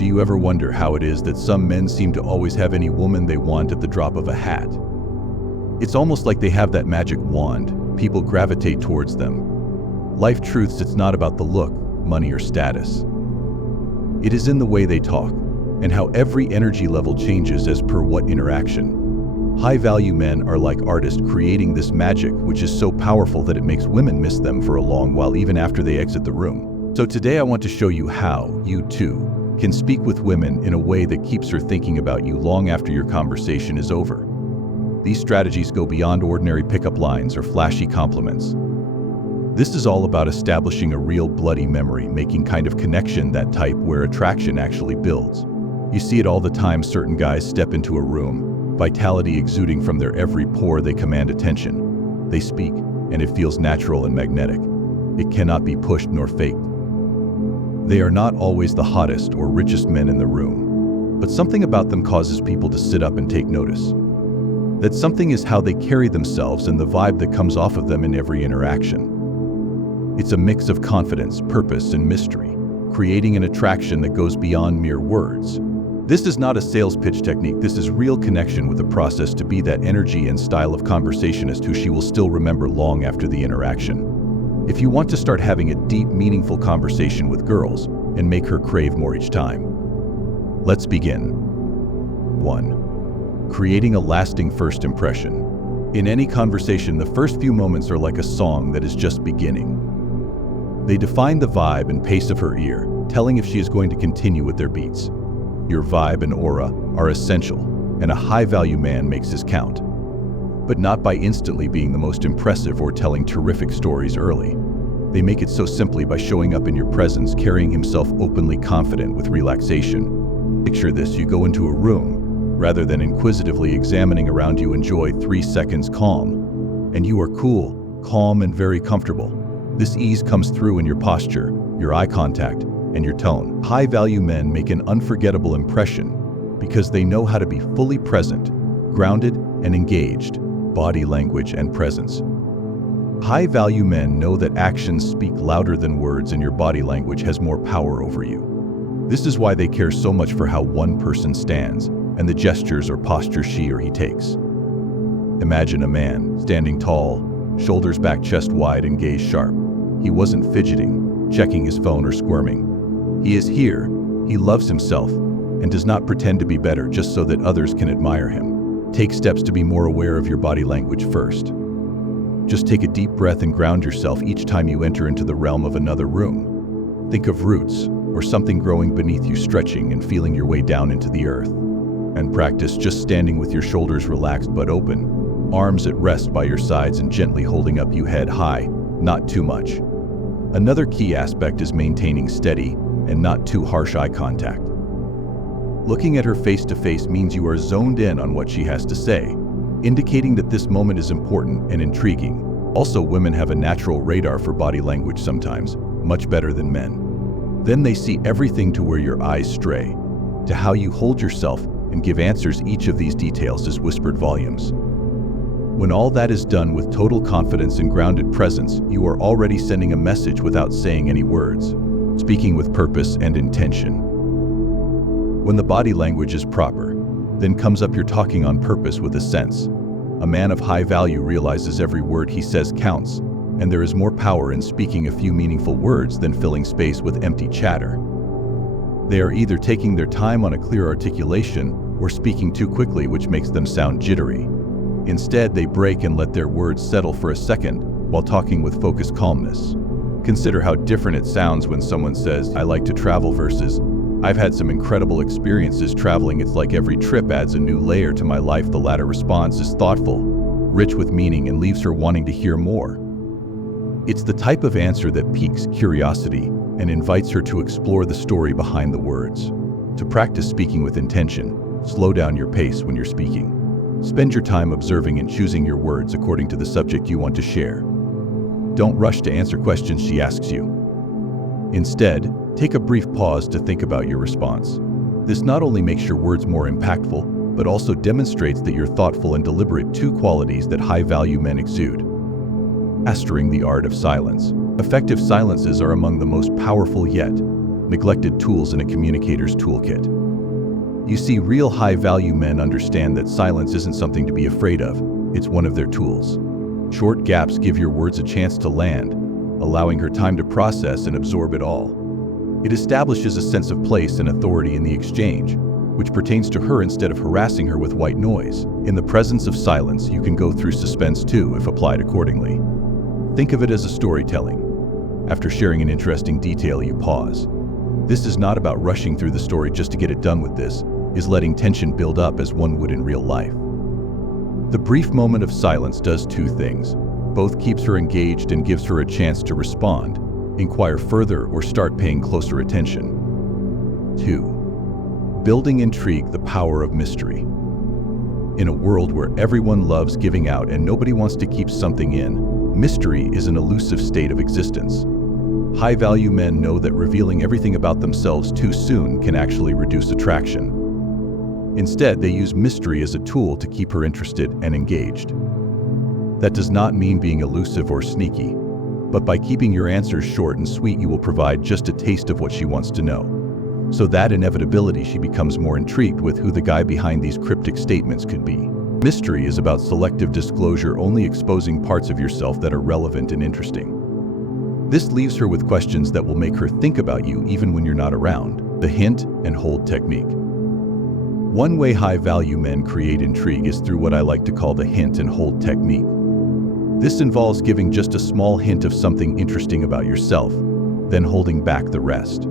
Do you ever wonder how it is that some men seem to always have any woman they want at the drop of a hat? It's almost like they have that magic wand. People gravitate towards them. Life truths, it's not about the look, money, or status. It is in the way they talk, and how every energy level changes as per what interaction. High-value men are like artists creating this magic, which is so powerful that it makes women miss them for a long while even after they exit the room. So today I want to show you how you, too, can speak with women in a way that keeps her thinking about you long after your conversation is over. These strategies go beyond ordinary pickup lines or flashy compliments. This is all about establishing a real bloody memory, making kind of connection, that type where attraction actually builds. You see it all the time. Certain guys step into a room, vitality exuding from their every pore, they command attention. They speak, and it feels natural and magnetic. It cannot be pushed nor faked. They are not always the hottest or richest men in the room, but something about them causes people to sit up and take notice. That something is how they carry themselves and the vibe that comes off of them in every interaction. It's a mix of confidence, purpose, and mystery, creating an attraction that goes beyond mere words. This is not a sales pitch technique. This is real connection with the process to be that energy and style of conversationist who she will still remember long after the interaction. If you want to start having a deep, meaningful conversation with girls and make her crave more each time, let's begin. 1. Creating a lasting first impression. In any conversation, the first few moments are like a song that is just beginning. They define the vibe and pace of her ear, telling if she is going to continue with their beats. Your vibe and aura are essential, and a high-value man makes his count. But not by instantly being the most impressive or telling terrific stories early. They make it so simply by showing up in your presence, carrying himself openly confident with relaxation. Picture this: you go into a room, rather than inquisitively examining around you, enjoy 3 seconds calm, and you are cool, calm, and very comfortable. This ease comes through in your posture, your eye contact, and your tone. High-value men make an unforgettable impression because they know how to be fully present, grounded, and engaged. Body language and presence. High-value men know that actions speak louder than words, and your body language has more power over you. This is why they care so much for how one person stands and the gestures or posture she or he takes. Imagine a man standing tall, shoulders back, chest wide, and gaze sharp. He wasn't fidgeting, checking his phone, or squirming. He is here, he loves himself, and does not pretend to be better just so that others can admire him. Take steps to be more aware of your body language first. Just take a deep breath and ground yourself each time you enter into the realm of another room. Think of roots or something growing beneath you, stretching and feeling your way down into the earth. And practice just standing with your shoulders relaxed but open, arms at rest by your sides, and gently holding up your head high, not too much. Another key aspect is maintaining steady and not too harsh eye contact. Looking at her face to face means you are zoned in on what she has to say, indicating that this moment is important and intriguing. Also, women have a natural radar for body language sometimes, much better than men. Then they see everything to where your eyes stray, to how you hold yourself and give answers. Each of these details is whispered volumes. When all that is done with total confidence and grounded presence, you are already sending a message without saying any words, speaking with purpose and intention. When the body language is proper, then comes up your talking on purpose with a sense. A man of high value realizes every word he says counts, and there is more power in speaking a few meaningful words than filling space with empty chatter. They are either taking their time on a clear articulation or speaking too quickly, which makes them sound jittery. Instead, they break and let their words settle for a second while talking with focused calmness. Consider how different it sounds when someone says, "I like to travel," versus, "I've had some incredible experiences traveling. It's like every trip adds a new layer to my life." The latter response is thoughtful, rich with meaning, and leaves her wanting to hear more. It's the type of answer that piques curiosity and invites her to explore the story behind the words. To practice speaking with intention, slow down your pace when you're speaking. Spend your time observing and choosing your words according to the subject you want to share. Don't rush to answer questions she asks you. Instead, take a brief pause to think about your response. This not only makes your words more impactful, but also demonstrates that you're thoughtful and deliberate, two qualities that high-value men exude. Mastering the art of silence. Effective silences are among the most powerful yet neglected tools in a communicator's toolkit. You see, real high-value men understand that silence isn't something to be afraid of, it's one of their tools. Short gaps give your words a chance to land, allowing her time to process and absorb it all. It establishes a sense of place and authority in the exchange, which pertains to her instead of harassing her with white noise. In the presence of silence, you can go through suspense too, if applied accordingly. Think of it as a storytelling. After sharing an interesting detail, you pause. This is not about rushing through the story just to get it done with. This is letting tension build up as one would in real life. The brief moment of silence does two things. Both keeps her engaged and gives her a chance to respond, inquire further, or start paying closer attention. 2. Building intrigue, the power of mystery. In a world where everyone loves giving out and nobody wants to keep something in, mystery is an elusive state of existence. High-value men know that revealing everything about themselves too soon can actually reduce attraction. Instead, they use mystery as a tool to keep her interested and engaged. That does not mean being elusive or sneaky, but by keeping your answers short and sweet, you will provide just a taste of what she wants to know. So that inevitability, she becomes more intrigued with who the guy behind these cryptic statements could be. Mystery is about selective disclosure, only exposing parts of yourself that are relevant and interesting. This leaves her with questions that will make her think about you even when you're not around. The hint and hold technique. One way high-value men create intrigue is through what I like to call the hint and hold technique. This involves giving just a small hint of something interesting about yourself, then holding back the rest.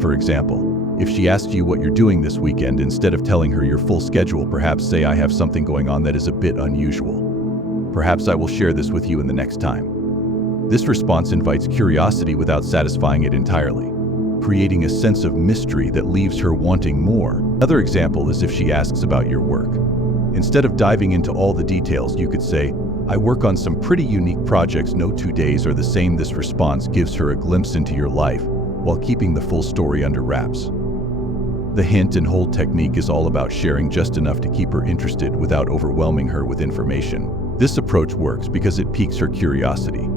For example, if she asks you what you're doing this weekend, instead of telling her your full schedule, perhaps say, "I have something going on that is a bit unusual. Perhaps I will share this with you in the next time." This response invites curiosity without satisfying it entirely, creating a sense of mystery that leaves her wanting more. Another example is if she asks about your work. Instead of diving into all the details, you could say, "I work on some pretty unique projects, no 2 days are the same." This response gives her a glimpse into your life while keeping the full story under wraps. The hint and hold technique is all about sharing just enough to keep her interested without overwhelming her with information. This approach works because it piques her curiosity.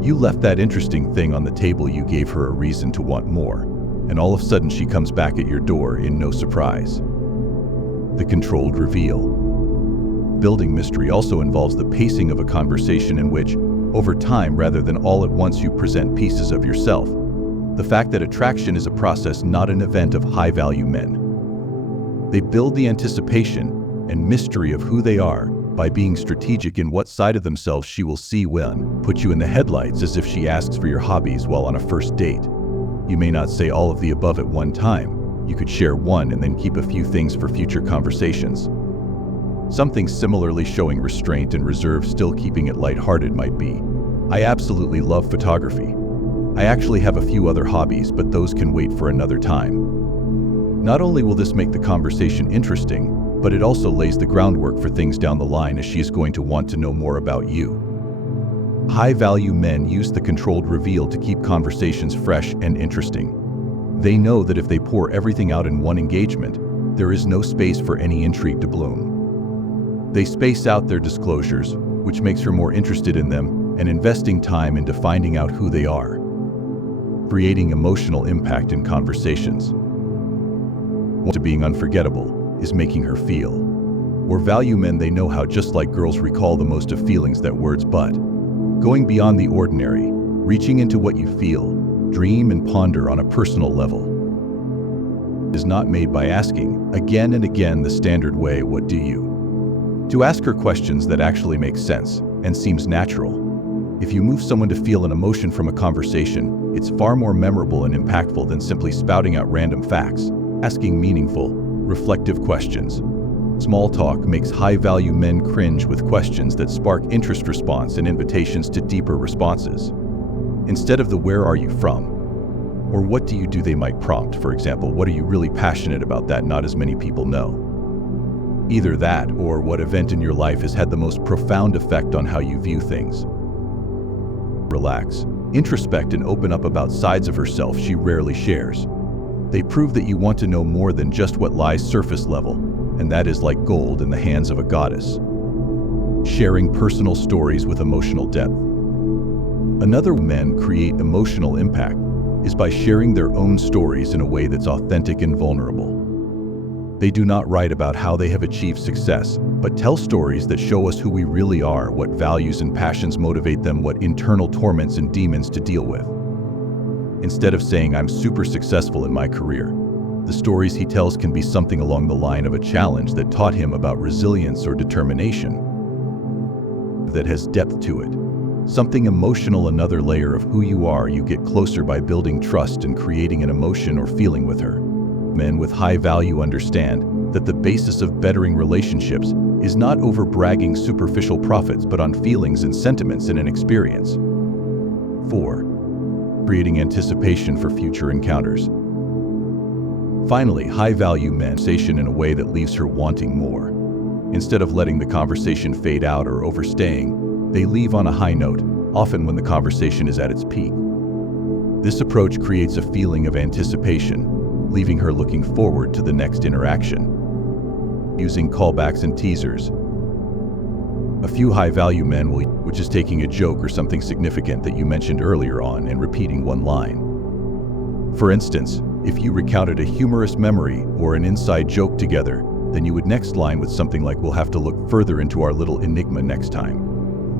You left that interesting thing on the table, you gave her a reason to want more, and all of a sudden she comes back at your door in no surprise. The controlled reveal. Building mystery also involves the pacing of a conversation in which, over time rather than all at once, you present pieces of yourself. The fact that attraction is a process, not an event, of high-value men. They build the anticipation and mystery of who they are by being strategic in what side of themselves she will see when. Put you in the headlights, as if she asks for your hobbies while on a first date. You may not say all of the above at one time. You could share one and then keep a few things for future conversations. Something similarly showing restraint and reserve, still keeping it lighthearted, might be, "I absolutely love photography. I actually have a few other hobbies, but those can wait for another time." Not only will this make the conversation interesting, but it also lays the groundwork for things down the line, as she is going to want to know more about you. High-value men use the controlled reveal to keep conversations fresh and interesting. They know that if they pour everything out in one engagement, there is no space for any intrigue to bloom. They space out their disclosures, which makes her more interested in them and investing time into finding out who they are, creating emotional impact in conversations. To being unforgettable is making her feel. Or value men, they know how, just like girls recall the most of feelings that words, but going beyond the ordinary, reaching into what you feel, dream and ponder on a personal level, is not made by asking again and again the standard way, "What do you?" To ask her questions that actually make sense and seems natural. If you move someone to feel an emotion from a conversation, it's far more memorable and impactful than simply spouting out random facts. Asking meaningful, reflective questions. Small talk makes high-value men cringe with questions that spark interest, response, and invitations to deeper responses. Instead of the "Where are you from?" or "What do you do?" they might prompt, for example, "What are you really passionate about that not as many people know?" Either that or "What event in your life has had the most profound effect on how you view things?" Relax, introspect, and open up about sides of herself she rarely shares. They prove that you want to know more than just what lies surface level, and that is like gold in the hands of a goddess. Sharing personal stories with emotional depth. Another men create emotional impact. is by sharing their own stories in a way that's authentic and vulnerable. They do not write about how they have achieved success, but tell stories that show us who we really are, what values and passions motivate them, what internal torments and demons to deal with. Instead of saying, "I'm super successful in my career," the stories he tells can be something along the line of a challenge that taught him about resilience or determination that has depth to it. Something emotional, another layer of who you are. You get closer by building trust and creating an emotion or feeling with her. Men with high value understand that the basis of bettering relationships is not over bragging superficial profits, but on feelings and sentiments in an experience. 4. Creating anticipation for future encounters. Finally, high-value men conversation in a way that leaves her wanting more. Instead of letting the conversation fade out or overstaying, they leave on a high note, often when the conversation is at its peak. This approach creates a feeling of anticipation, leaving her looking forward to the next interaction. Using callbacks and teasers. A few high-value men will, which is taking a joke or something significant that you mentioned earlier on and repeating one line. For instance, if you recounted a humorous memory or an inside joke together, then you would next line with something like, "We'll have to look further into our little enigma next time."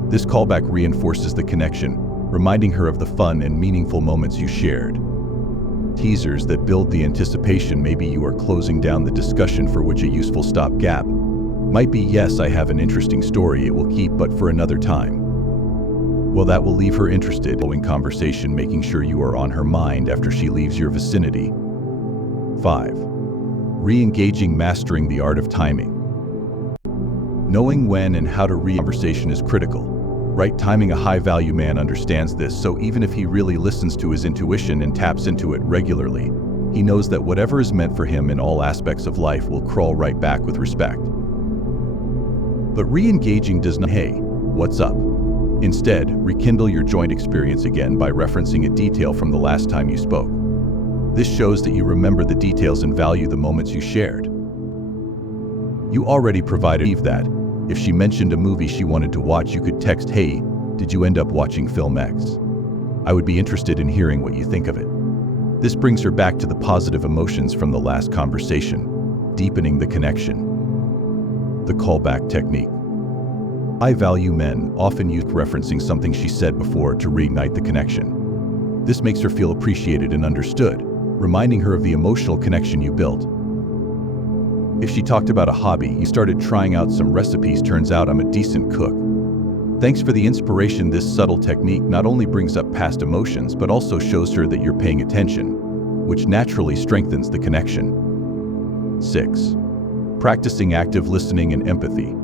This callback reinforces the connection, reminding her of the fun and meaningful moments you shared. Teasers that build the anticipation. Maybe you are closing down the discussion, for which a useful stopgap might be, "Yes, I have an interesting story it will keep, but for another time." Well, that will leave her interested in conversation, making sure you are on her mind after she leaves your vicinity. 5. Re-engaging, mastering the art of timing. Knowing when and how to re-conversation is critical. Right timing. A high-value man understands this, so even if he really listens to his intuition and taps into it regularly, he knows that whatever is meant for him in all aspects of life will crawl right back with respect. But re-engaging does not, "Hey, what's up?" Instead, rekindle your joint experience again by referencing a detail from the last time you spoke. This shows that you remember the details and value the moments you shared. You already provided that. If she mentioned a movie she wanted to watch, you could text, "Hey, did you end up watching film X? I would be interested in hearing what you think of it." This brings her back to the positive emotions from the last conversation, deepening the connection. The callback technique. High-value men often use referencing something she said before to reignite the connection. This makes her feel appreciated and understood, reminding her of the emotional connection you built. If she talked about a hobby, you started trying out some recipes, turns out I'm a decent cook. Thanks for the inspiration. This subtle technique not only brings up past emotions, but also shows her that you're paying attention, which naturally strengthens the connection. 6. Practicing active listening and empathy.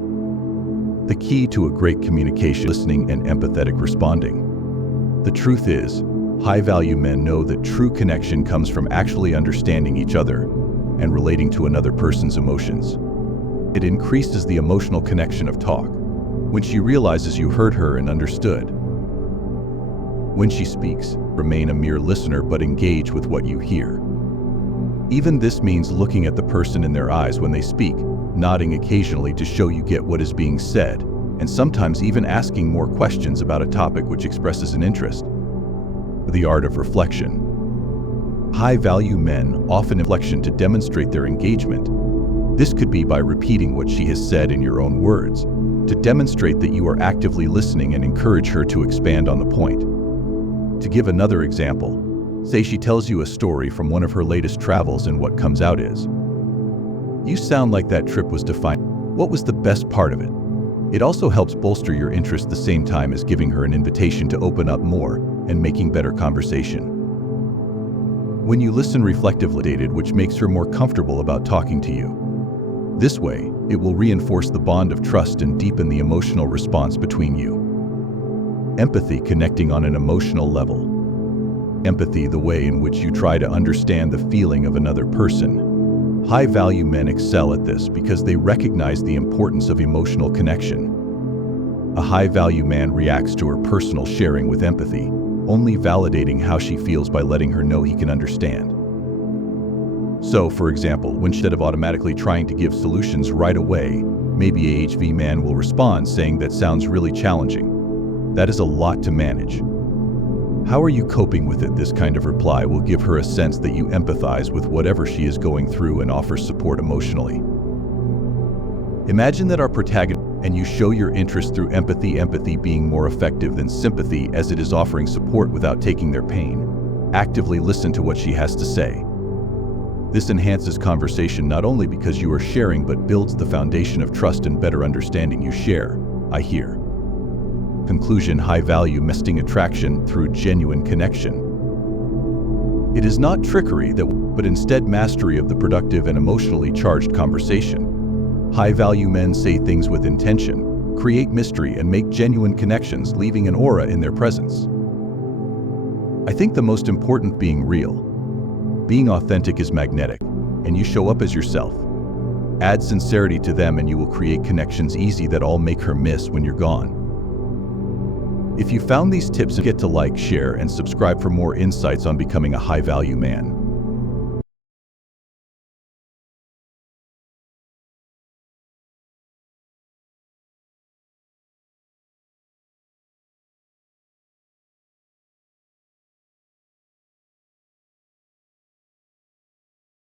The key to a great communication is listening and empathetic responding. The truth is, high-value men know that true connection comes from actually understanding each other and relating to another person's emotions. It increases the emotional connection of talk when she realizes you heard her and understood. When she speaks, remain a mere listener but engage with what you hear. Even this means looking at the person in their eyes when they speak, nodding occasionally to show you get what is being said, and sometimes even asking more questions about a topic which expresses an interest. The art of reflection. High-value men often reflection to demonstrate their engagement. This could be by repeating what she has said in your own words, to demonstrate that you are actively listening and encourage her to expand on the point. To give another example, say she tells you a story from one of her latest travels and what comes out is, "You sound like that trip was defined. What was the best part of it?" It also helps bolster your interest at the same time as giving her an invitation to open up more and making better conversation. When you listen reflectively, which makes her more comfortable about talking to you. This way, it will reinforce the bond of trust and deepen the emotional response between you. Empathy, connecting on an emotional level. Empathy, the way in which you try to understand the feeling of another person. High-value men excel at this because they recognize the importance of emotional connection. A high-value man reacts to her personal sharing with empathy, only validating how she feels by letting her know he can understand. So, for example, when instead of automatically trying to give solutions right away, maybe a HV man will respond saying, "That sounds really challenging. That is a lot to manage. How are you coping with it? This kind of reply will give her a sense that you empathize with whatever she is going through and offer support emotionally. Imagine that our protagonist and you show your interest through empathy being more effective than sympathy, as it is offering support without taking their pain. Actively listen to what she has to say. This enhances conversation not only because you are sharing, but builds the foundation of trust and better understanding. You share, I hear. Conclusion: high-value mesting attraction through genuine connection. It is not trickery but instead mastery of the productive and emotionally charged conversation. High-value men say things with intention, create mystery, and make genuine connections, leaving an aura in their presence. I think the most important: being real. Being authentic is magnetic, and you show up as yourself. Add sincerity to them and you will create connections easy that all make her miss when you're gone. If you found these tips, get to like, share, and subscribe for more insights on becoming a high-value man.